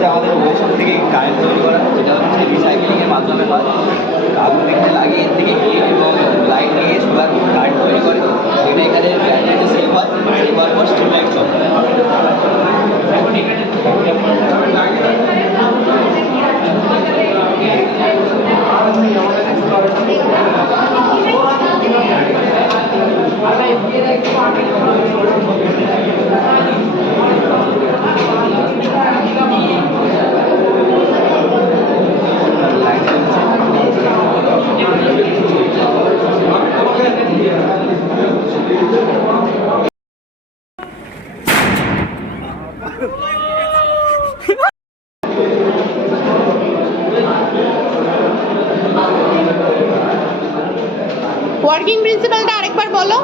হচ্ছে আমাদের ওয়েস্ট থেকে কারেন্ট তৈরি করা, যেটা হচ্ছে রিসাইক্লিংয়ের মাধ্যমে হয়। আগুন এখানে লাগিয়ে এর থেকে হিট এবং লাইট নিয়ে সোলার কারেন্ট তৈরি করে, যেটা এখানে ব্যাটারিতে সেভ হয়, সেভ হওয়ার পর স্ট্রিট লাইট চলে। ওয়ার্কিং প্রিন্সিপালটা আরেকবার বলো।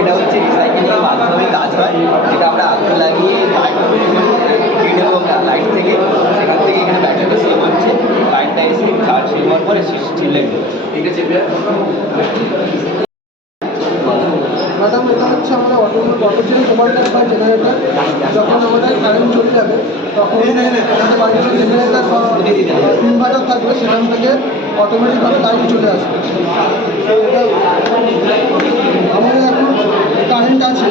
এটা হচ্ছে রিসাইক্লিংয়ের মাধ্যমে কাজ হয়, যেটা আমরা আগুন লাগিয়ে কারেন্ট তৈরি করি হিট এবং লাইট থেকে, সেখান থেকে এখানে ব্যাটারিটা সেভ হচ্ছে, কারেন্টটা এসে চার্জ সেভ হওয়ার পরে স্ট্রিট লাইট। ঠিক আছে ম্যাডাম, এটা হচ্ছে আমাদের অটোজেন কমান্ডার বা জেনারেটার। যখন আমাদের কারেন্ট চলে যাবে তখন আমাদের বাড়িতে জেনারেটার বা ইনভার্টার থাকবে, সেখান থেকে অটোমেটিকভাবে লাইট চলে আসবে। আমাদের এখন কারেন্ট আছে,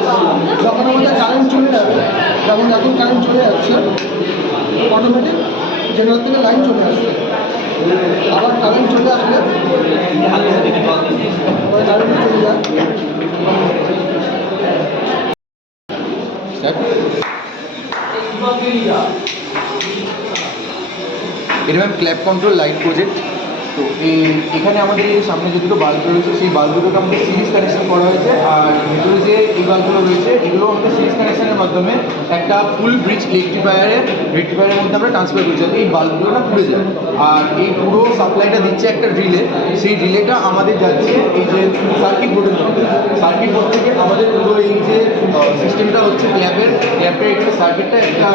যখন আমাদের কারেন্ট চলে যাবে, যেমন এখন কারেন্ট চলে যাচ্ছে, অটোমেটিক জেনারেটার থেকে লাইট চলে আসবে। আবার কারেন্ট চলে আসলে কারেন্ট চলে যায়। এটা ma'am clap control light project. তো এখানে আমাদের এই সামনে যে দুটো বাল্ব রয়েছে, সেই বাল্বগুলোকে আমাদের সিরিজ কানেকশন করা হয়েছে। আর ভিতরে যে এই বাল্বগুলো রয়েছে, এগুলো আমাদের সিরিজ কানেকশনের মাধ্যমে একটা ফুল ব্রিজ রেক্টিফায়ারের মধ্যে আমরা ট্রান্সফার করছি, যাতে এই বাল্বগুলো না পুড়ে যায়। আর এই পুরো সাপ্লাইটা দিচ্ছে একটা রিলে, সেই রিলেটা আমাদের যাচ্ছে এই যে সার্কিট বোর্ডের মধ্যে। সার্কিট বোর্ড থেকে আমাদের পুরো এই যে সিস্টেমটা হচ্ছে ক্ল্যাপের এখানে সার্কিটটা একটা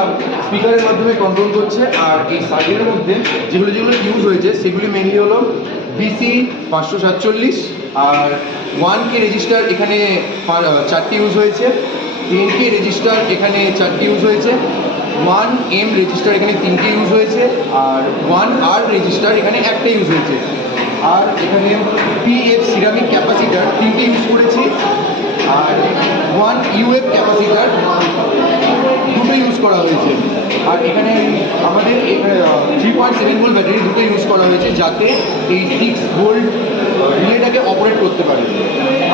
স্পিকারের মাধ্যমে কন্ট্রোল করছে। আর এই সার্কিটের মধ্যে যেগুলো ইউজ হয়েছে সেগুলি মেনলি হলো BC 547 আর 1K রেজিস্টার, এখানে 4টি ইউজ হয়েছে। 10K রেজিস্টার এখানে 4টি ইউজ হয়েছে। 1M রেজিস্টার এখানে 3টি ইউজ হয়েছে। আর 1R রেজিস্টার এখানে একটা ইউজ হয়েছে। আর এখানে PF সিরামিক ক্যাপাসিটার 3টি ইউজ করেছি। আর 1 UF ক্যাপাসিটার 2টো ইউজ করা হয়েছে। আর এখানে আমাদের 3.7 ভোল্ট ব্যাটারি 2টো ইউজ করা হয়েছে, যাতে এই 6 ভোল্ট রিলেটাকে অপারেট করতে পারে।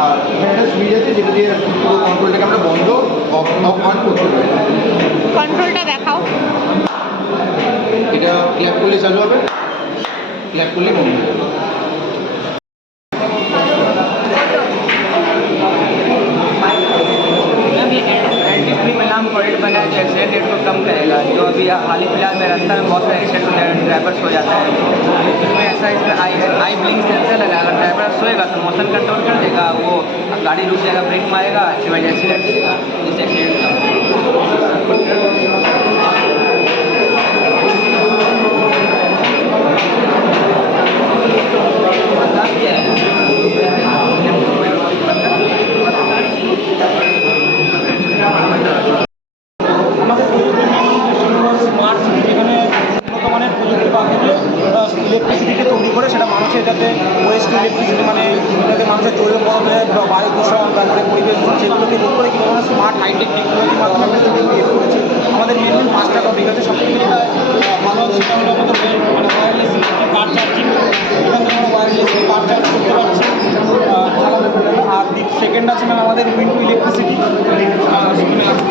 আর এখানে একটা সুইচ আছে, যেটা দিয়ে পুরো কন্ট্রোলটাকে আমরা বন্ধ অফ অন করতে পারি। কন্ট্রোলটা দেখাও। এটা ক্ল্যাপ করলে চালু হবে, ক্ল্যাপ করলে বন্ধ হবে। पॉइंट बना जो एक्सीडेंट रेट को कम करेगा। जो अभी हाल ही फिलहाल में रास्ता में बहुत सारे एक्सीडेंट ड्राइवर्स हो जाता है, इसमें ऐसा इसमें आई ब्लिंक सेंसर लगा, अगर ड्राइवर सोएगा तो मोशन कंट्रोल कर देगा, वो गाड़ी रुक जाएगा, ब्रेक मारेगा, इमरजेंसी लाइट देगा, जिससे एक्सीडेंट कम ইলেকট্রিসিটিকে তৈরি করে সেটা মানুষের যাতে ওয়েস্ট ইলেকট্রিসিটি মানে যাতে মানুষের জৈব পদার্থ বা বায়ু দূষণ, তারপরে পরিবেশ দূষণ, সেগুলোকে দূর করে কীভাবে আমরা স্মার্ট হাইটেক টেকনোলজির মাধ্যমে আমরা সেটা ক্রিয়েট করেছি। আমাদের মেনলি 5টা টপিক আছে। সব থেকে যেটা ভালো সেটা হলো আমাদের মানে ওয়্যারলেস কার চার্জিং, এখান থেকে আমরা ওয়্যারলেস কার চার্জ করতে পারছি। আর সেকেন্ড আছে ম্যাম আমাদের উইন্ড টু ইলেকট্রিসিটি।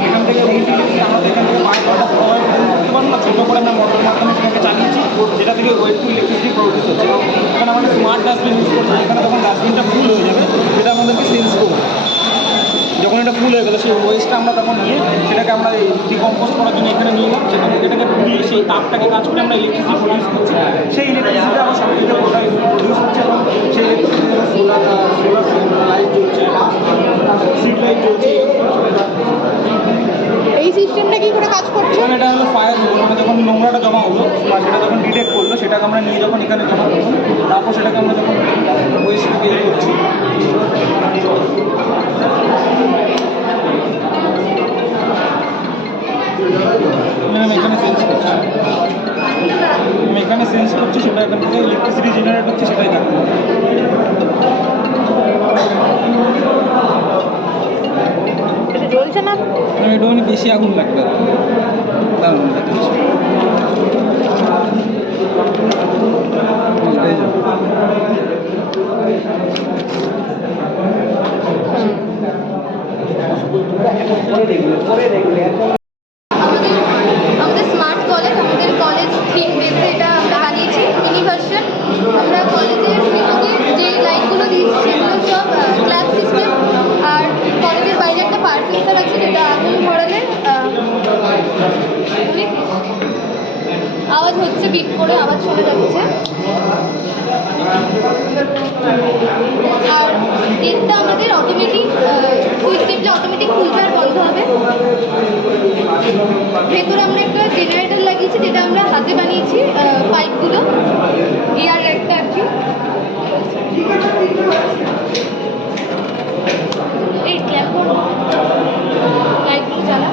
এখান থেকে উইন্ড টু ইলেকট্রিসিটি আমাদের এখান থেকে 5 ঘন্টা প্রোভাইড করতে পারবো, বা ছোটো করে আমরা মোটরের মাধ্যমে সেটাকে চালিয়েছি, যেটা থেকে ওয়েট টু ইলেকট্রিসিটি প্রডিউস হচ্ছে। এখানে আমাদের স্মার্ট ডাস্টবিন ইউজ করছি, এখানে তখন ডাস্টবিনটা ফুল হয়ে যাবে, সেটা আমাদেরকে সেন্স করবে। যখন এটা ফুল হয়ে গেলো, সেই ওয়েস্টটা আমরা তখন নিয়ে সেটাকে আমরা ডিকম্পোজ করার জন্য এখানে নিয়ে এলাম, সেখান থেকে এটাকে পুড়িয়ে সেই তাপটাকে কাজ করে আমরা ইলেকট্রিসিটি প্রডিউস করছি। সেই ইলেকট্রিসিটি আবার সব কিছু প্রডিউস হচ্ছে, এবং সেই ইলেকট্রিসিটি সোলার লাইট জ্বলছে, স্ট্রিট লাইট জ্বলছে। এই সিস্টেমটা কি করে কাজ করছে? মানে এটা হলো ফায়ার, মানে যখন নোংরাটা জমা হলো বা সেটা যখন ডিটেক্ট করলো, সেটাকে আমরা নিয়ে যখন এখানে জমা করবো, তারপর সেটাকে আমরা যখন ওয়েস্ট বের করছি, আমি এখানে চেঞ্জ করছি, সেটা এখান থেকে ইলেকট্রিসিটি জেনারেট হচ্ছে সেটাই দেখো। এটা জ্বলছে না? এটা মানে বেশি আগুন লাগবে আর কি। দারুণ দেখতে পাচ্ছি। এই যে। আমাদের স্মার্ট কলেজ, আমাদের কলেজ থিম বেসে এটা আমরা বানিয়েছি ইউনিভার্সাল। আমরা কলেজের ভিতরে যে লাইটগুলো দিয়েছি সেগুলো সব ক্ল্যাব সিস্টেম। আর কলেজের বাইরে একটা ফায়ার সেন্সার আছে যেটা আগুন ধরালে আওয়াজ হচ্ছে, বিপ করে আওয়াজ শোনা যাচ্ছে। আর গেটটা আমাদের অটোমেটিক সুইচ টিপলে অটোমেটিক খুলবে আর বন্ধ হবে। ভেতরে আমরা একটা জেনারেটর লাগিয়েছি যেটা আমরা হাতে বানিয়েছি, পাইপগুলো এয়ার একটা আর কি। এই ক্ল্যাপ করো, লাইটগুলো জ্বালা।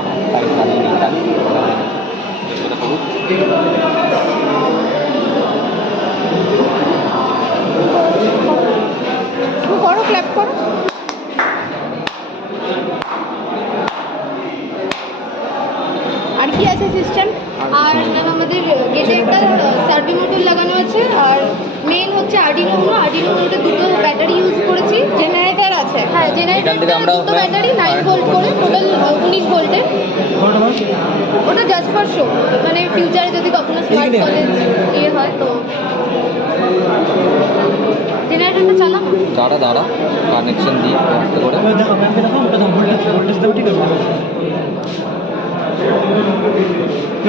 করো, ক্ল্যাপ করো। আর কি আছে সিস্টেম? আর ম্যাম আমাদের গেটে একটা সার্ভি মোটর লাগানো আছে। আর মেন হচ্ছে আর্ডিনো উনোতে দুটো ব্যাটারি ইউজ করেছি। জেনারেটর আছে? হ্যাঁ, জেনারেটরটা দুটো ব্যাটারি 9 ভোল্ট করে, টোটাল 19 ভোল্টের। ওটা জাস্ট ফর শো, মানে ফিউচারে যদি কখনো স্মার্ট কলেজ ইয়ে হয় তো জেনারেটরটা চালাবো। দাঁড়া কানেকশন দিই আস্তে করে। দেখো ম্যামকে দেখো, ওটা ভোল্টেজ দেবো, ঠিক আছে?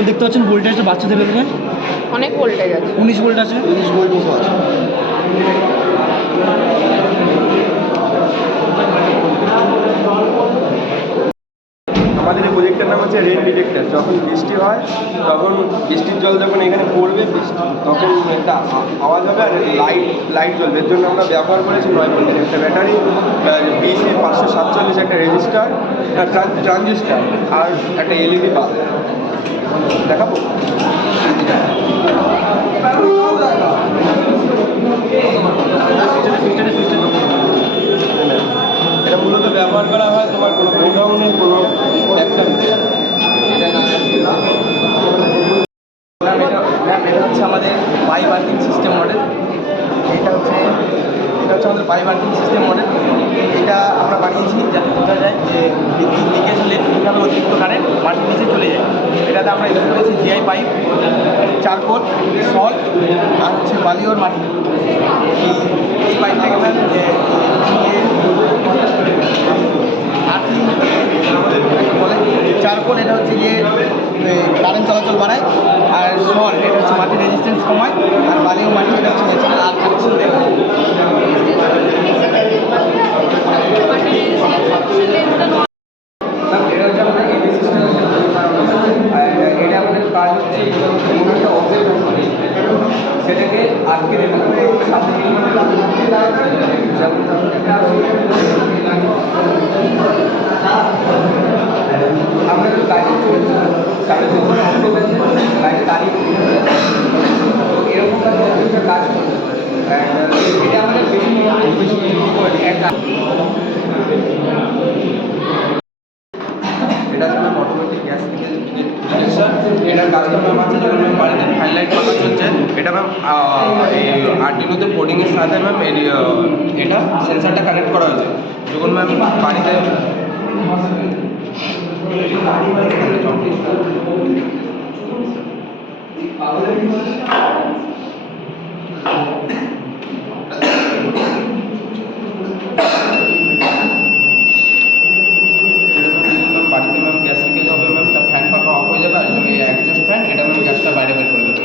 দেখতে পাচ্ছেন ভোল্টেজটা বাচ্চাদের দেবেন, অনেক ভোল্টেজ আছে। 19 ভোল্ট আছে। 19 ভোল্ট মতো আছে। আমাদের এই প্রজেক্টের নাম হচ্ছে রেন ডিটেক্টর। যখন বৃষ্টি হয় তখন বৃষ্টির জল যখন এখানে পড়বে তখন একটা আওয়াজ হবে আর লাইট জ্বলবে। এর জন্য আমরা ব্যবহার করেছি 9 ভোল্টের একটা ব্যাটারি, BC 547 একটা রেজিস্টার, ট্রানজিস্টার আর একটা LED বাল্ব। দেখাবো? এটা মূলত ব্যবহার করা হয় তোমার কোনো গোডাউনের কোনো একটা এটা হচ্ছে আমাদের বাই ওয়ার্কিং সিস্টেম মডেল। এটা হচ্ছে আমাদের বাই ওয়ার্কিং সিস্টেম মডেল। এটা আমরা বানিয়েছি যাতে বোঝা যায় যে বিদ্যুৎ লিকেজ হলে কীভাবে অতিরিক্ত কারেন্ট মাটির নিচে চলে যায়। এটাতে আমরা ইউজ করেছি GI পাইপ, চারকোল, সল্ট আর হচ্ছে বালি ওর মাটি। এই পাইপটাকে ম্যাম আর্থিং বলে। চারকোল এটা হচ্ছে গিয়ে কারেন্ট চলাচল বাড়ায়, আর সল্ট এটা হচ্ছে মাটির রেজিস্ট্যান্স কমায়, আর বালি ও মাটি এটা হচ্ছে ন্যাচারাল আর কানেকশন দেয়। এটা হচ্ছে আমাদের এডি সিস্টেম। এটা আমাদের কাজ হচ্ছে কোনো একটা অবজেক্ট আছে সেটাকে আটকে দেবে। আমরা তো গাড়ি চলছে, গাড়ি গাড়ি দাঁড়িয়ে এরকম কাজ করছে। এটা আমাদের বেশি একটা এটা হচ্ছে ma'am automatic gas leakage detection. এটার কাজটা ম্যাম আছে যখন ম্যাম বাড়িতে ফ্যান লাইট পাখা চলছে, এটা ম্যাম আর্ডিনোতে কোডিংয়ের সাথে ম্যাম এটা সেন্সারটা কানেক্ট করা হয়েছে। যখন ম্যাম বাড়িতে বাড়িতে ম্যাম গ্যাস লিকেজ হবে ম্যাম, তার ফ্যান পাখা অফ হয়ে যাবে, আর সঙ্গে অ্যাডজাস্ট ফ্যান এটা ম্যাম গ্যাসটা বাইরে বের করে দেবে।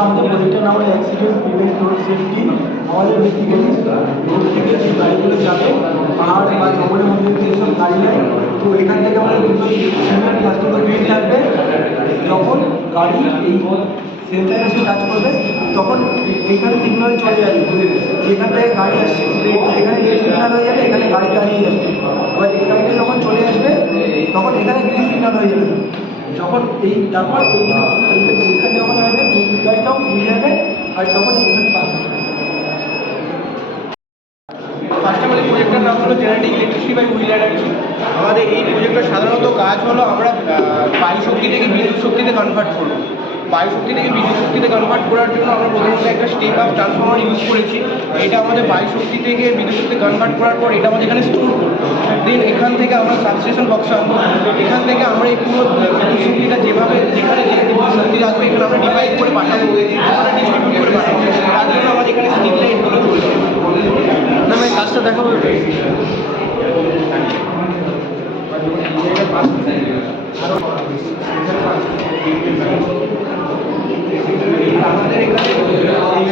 আমাদের প্রজেক্টের নাম হলো অ্যাক্সিডেন্ট প্রিভেন্ট রোড সেফটি। আমাদের বেসিক্যালি রোড থেকে যে গাড়িগুলো যাবে পাহাড় বা জঙ্গলের মধ্যে দিয়ে সব গাড়ি নেয়, তো এখান থেকে আমাদের দুটো signal first of all green থাকবে। যখন গাড়ি এই সেন্সারে এসে টাচ করবে তখন এইখানে সিগন্যাল চলে যাবে, যেখান থেকে গাড়ি আসছে এখানে রেড সিগন্যাল হয়ে যাবে, এখানে গাড়ি দাঁড়িয়ে যাবে। এবার এই গাড়িটা যখন চলে আসবে তখন এখানে গ্রিন সিগন্যাল হয়ে যাবে। যখন তারপর এইখানে যখন আসবে গাড়িটাও বুঝে যাবে আর তখন এইখানে পাস হবে। ফার্স্ট আমাদের প্রজেক্টের নাম হলো generating electricity by wheel energy. আমাদের এই প্রজেক্টের সাধারণত কাজ হলো আমরা বায়ু শক্তি থেকে বিদ্যুৎ শক্তিতে কনভার্ট করব। বায়ু শক্তি থেকে বিদ্যুৎ শক্তিতে কনভার্ট করার জন্য আমরা প্রথমত একটা স্টেপ আপ ট্রান্সফর্মার ইউজ করেছি। এটা আমাদের বায়ু শক্তি থেকে বিদ্যুৎ শক্তিতে কনভার্ট করার পর এটা আমাদের এখানে স্টোর করবো। দেন এখান থেকে আমরা সাবস্টেশন বক্স আনবো। এখান থেকে আমরা এই পুরো বিদ্যুৎ শক্তিটা যেভাবে যেখানে যে বিদ্যুৎ শক্তি আসবে এখানে আমরা ডিভাইড করে পাঠাবো, আমরা ডিস্ট্রিবিউট করে পাঠাবো। তার জন্য আমাদের এখানে স্ট্রিট লাইটগুলো চলছে। না আমি কাজটা দেখাবো। আমাদের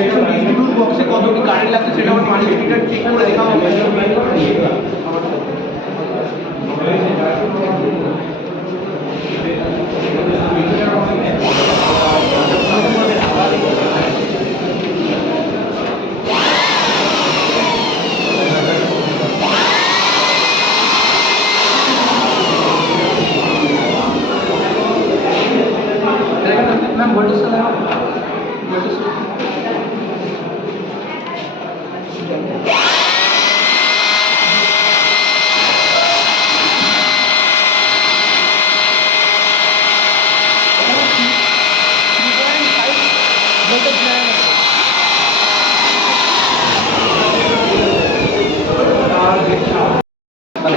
এখানে ডিস্ট্রিবিউট বক্সে কতটি কারেন্ট লাগছে সেটা আমার মাল্টি মিটার চেক করে দেখা হবে। मैम वोल्टेज का लगाओ वोल्टेज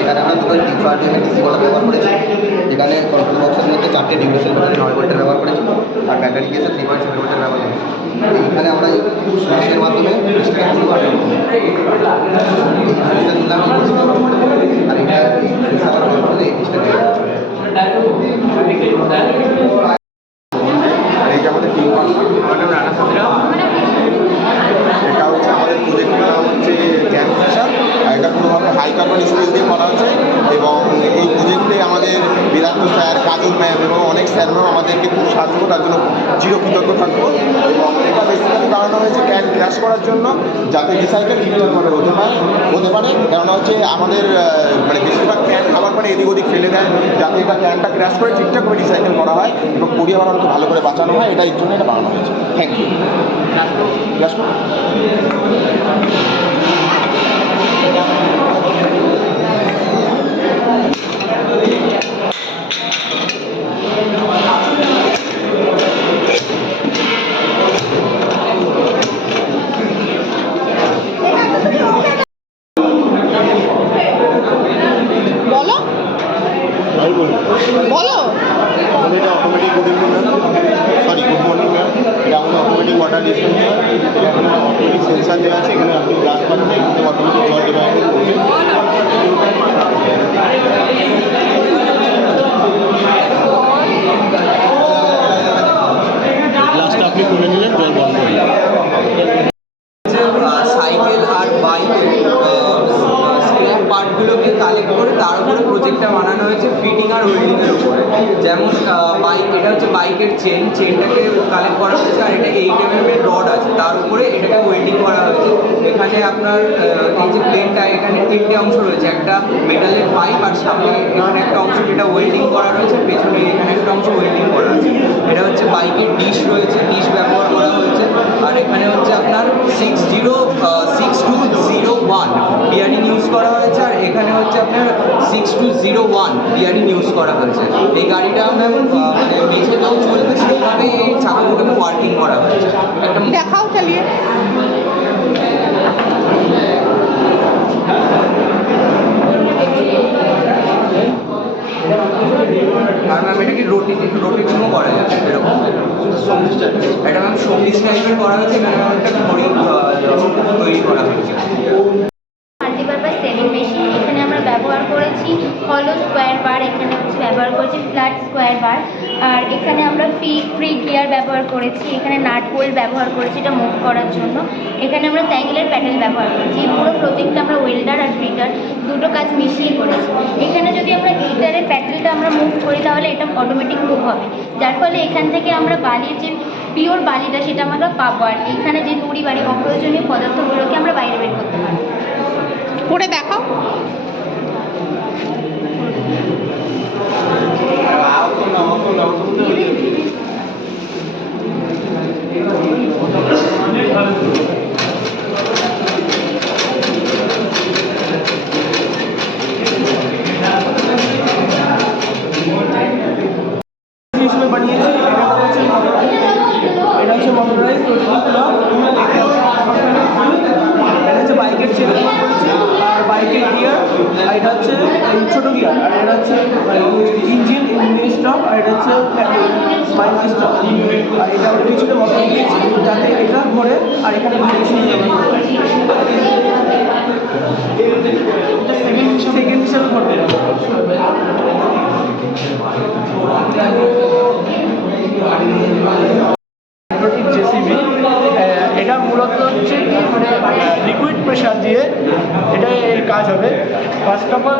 এখানে আমরা দুটো 300 RPM ডিসি কলার ব্যবহার করেছি। এখানে কন্ট্রোল বক্সের মধ্যে 4টে ডিউরেশন ব্যাটারি 9 ভোল্টের ব্যবহার করেছি আর ব্যাটারি কেসে 3.7 ভোল্টের ব্যবহার করেছি। এইখানে আমরা এই সুইচের মাধ্যমে সুইচটা খুলব আর এই সুইচটা দিলাম আর এটা সুইচটা আবার অন করলে এই সুইচটা দিয়ে আর এই যে আমাদের টিম এটা হচ্ছে আমাদের প্রজেক্টের নাম হচ্ছে ক্যান ফ্রেশার। এটা কোনোভাবে হাই কার্বন স্টিল দিয়ে করা আছে এবং এই প্রজেক্টে আমাদের বেদান্ত স্যার, কাজল ম্যাম এবং অনেক স্যার ম্যাম আমাদেরকে খুব সাহায্য করে, তার জন্য চিরকৃতজ্ঞ থাকবো। এবং এটা বেসিক্যালি বানানো হয়েছে ক্যান ক্র্যাশ করার জন্য, যাতে রিসাইকেল ঠিকঠাকভাবে হতে পারে। কেননা হচ্ছে আমাদের মানে বেশিরভাগ ক্যান খাবার পরে এদিক ওদিক ফেলে দেয়, যাতে এটা ক্যানটা ক্র্যাশ করে ঠিকঠাকভাবে রিসাইকেল করা হয় এবং পরিবারকে ভালো করে বাঁচানো হয়। এটা এর জন্য এটা বানানো হয়েছে। Thank you. ক্র্যাশ করো। বলো বলো। আমাদের এটা অটোমেটিক গুড মর্নিং ম্যাম। এটা আমাদের অটোমেটিক ওয়াটার ডিসপেন্সার। এখানে অটোমেটিক সেন্সার দেওয়া আছে, এখানে আপনি গ্লাস পাচ্ছেন, এখানে অটোমেটিক জল দেওয়া হবে। গ্লাসটা আপনি খুলে নিলেন, জল বন্ধ হয়ে যাবে। সাইকেল আর বাইক স্ক্র্যাপ পার্টগুলোকে কালেক্ট করে তার উপরে প্রজেক্টটা বানানো হয়েছে ফিটিং আর ওয়েল্ডিংয়ের উপরে। যেমন বাইক, এটা হচ্ছে বাইকের চেনটাকে কালেক্ট করা হয়েছে আর এটা 8 mm এর রড আছে, তার উপরে এটাকে ওয়েল্ডিং করা হয়েছে। এখানে আপনার এই যে প্লেনটা, এখানে 3টে অংশ রয়েছে, একটা মেটালের পাইপ আর সামনে এখানে একটা অংশ যেটা ওয়েল্ডিং করা রয়েছে, পেছনে এখানে একটা অংশ ওয়েল্ডিং করা আছে। এটা হচ্ছে বাইকের ডিশ রয়েছে, ডিশ ব্যবহার করা হয়েছে। আর এখানে হচ্ছে আপনার 6201 বিয়ারিং ইউজ করা হয়েছে আর এখানে হচ্ছে আপনার 6201 বিয়ারিং ইউজ করা হয়েছে। এই গাড়িটা ম্যাম মানে মেঝেতেও চলবে, সেইভাবে এই চাকাগুলোকে ওয়ার্কিং করা হয়েছে। একটা দেখাও চালিয়ে। আর ম্যাম এটাকে রোটেটিংও করা যাবে এরকম। এটা ম্যাম শোপিস টাইপের করা হয়েছে, এখানে ম্যাম একটা ঘড়ি তৈরি করা হয়েছে। মাল্টিপারপাস সেভিং মেশিন, এখানে আমরা ব্যবহার করেছি হলো স্কোয়ার বার, এখানে হচ্ছে ব্যবহার করেছি ফ্ল্যাট স্কোয়ার বার, আর এখানে আমরা আমরা ফ্রি গিয়ার ব্যবহার করেছি, এখানে নাট বোল্ট ব্যবহার করেছি এটা মুভ করার জন্য, এখানে আমরা সাইকেলের প্যাডেল ব্যবহার করেছি। এই পুরো প্রজেক্টটা আমরা ওয়েল্ডার আর ফিটার দুটো কাজ মিশিয়ে করেছি। এখানে যদি আমরা হিটারের প্যাডেলটা আমরা মুভ করি তাহলে এটা অটোমেটিক মুভ হবে, যার ফলে এখান থেকে আমরা বালির যে পিওর বালিটা সেটা আমরা পাবো, আর এখানে যে নুড়ি বাড়ি অপ্রয়োজনীয় পদার্থগুলোকে আমরা বাইরে বের করতে পারবো। করে দেখাও। হিসেবে বানিয়েছি। এটা হচ্ছে মডারাইজ এটা হচ্ছে বাইকের চেন করেছি, আর বাইকের গিয়ার, আর এটা হচ্ছে ছোটো গিয়ার, আর এটা হচ্ছে ইঞ্জিন স্টপ, আর এটা হচ্ছে বাইক স্টপ, আর এটা আমরা পিছনে মোটর দিয়েছি যাতে এটা ঘোরে, আর এখানে সেকেন্ড হিসাবে ঘটবে। জেসিবি এটা মূলত হচ্ছে মানে লিকুইড প্রেশার দিয়ে এটা এর কাজ হবে। ফার্স্ট অফ অল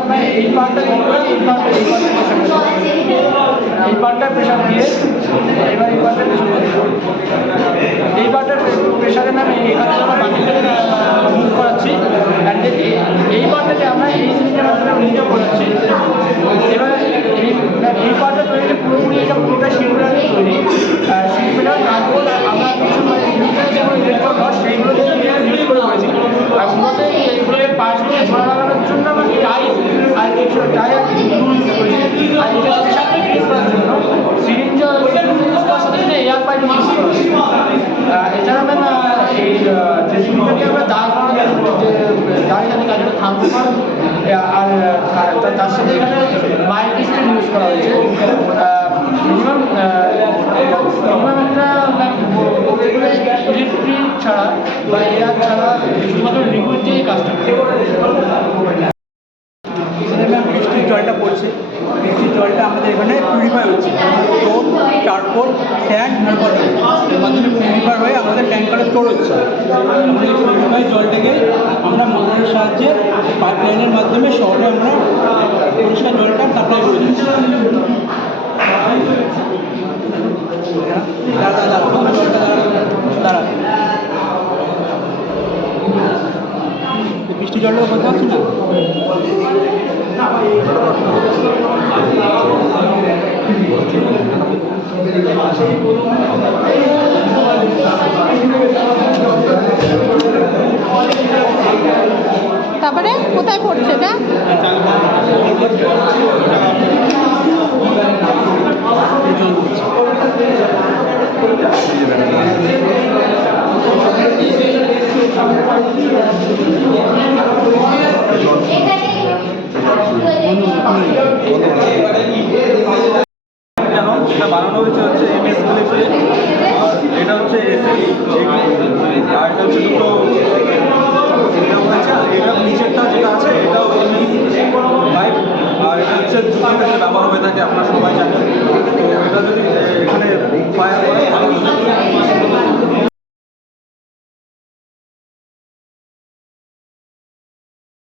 আমরা এই পার্টটা এই পার্টটা প্রেশার দিয়ে এবার এই পার্টটা প্রেশারে আমি এখানে আমরা বাকিটাকে মুভ করাচ্ছি, অ্যান্ড দেন এই পার্টটাকে আমরা এই সিলিন্ডারের মাধ্যমে নিজে করাচ্ছি। এবার এই পার্টটা তৈরি পুরোপুরি এটা পুরোটা শিল্পের তৈরি, শিল্পের নাটবল আমরা কিছু মানে যেগুলো ইলেকট্রন রড সেইগুলো ইউজ করে করেছি। আর মূলত এইগুলোকে পার্টসগুলো জোড়া লাগানোর জন্য আমরা টাই আর কিছু টাই আর কিছু গ্লু ইউজ করেছি। আর এটা প্রেশারকে ইউজ করার জন্য সিরিঞ্জ ইউজ করার সাথে সাথে এয়ার পাইপ ইউজ করা। এছাড়া ম্যাম এই জেসিবিটাকে আমরা দাঁড় করানোর দাঁড়িয়ে কাজটা থামতে পারবো, আর তার সাথে এখানে বাইক স্ট্যান্ড ইউজ করা হয়েছে। মিনিমাম একটা ইলেকট্রিক ছাড়া বা এয়ার ছাড়া শুধুমাত্র লিকুইড দিয়েই কাজটা বৃষ্টির জলটা পড়ছে, বৃষ্টির জলটা আমাদের এখানে পিউরিফাই হচ্ছে স্টোন, চারকোল, স্যান্ড আর ওয়াটার এর মাধ্যমে পিউরিফাই হয়ে আমাদের ট্যাঙ্কারে স্টোর হচ্ছে। আমরা এই পিউরিফাই জলটাকে আমরা মোটরের সাহায্যে পাইপ লাইনের মাধ্যমে শহরে আমরা পরিষ্কার জলটা সাপ্লাই করে দিচ্ছি। দাঁড়া বৃষ্টি জলটা বলতে পারছি না। তারপরে কোথায় পড়ছে এটা? এটা বানানো হয়েছে হচ্ছে MS বলে, এটা হচ্ছে SS, আর এটা হচ্ছে দুটো এটা হয়েছে, এটা নিচেরটা যেটা আছে এটাও পাইপ, আর এটা হচ্ছে ব্যবহার হয়ে থাকে আপনার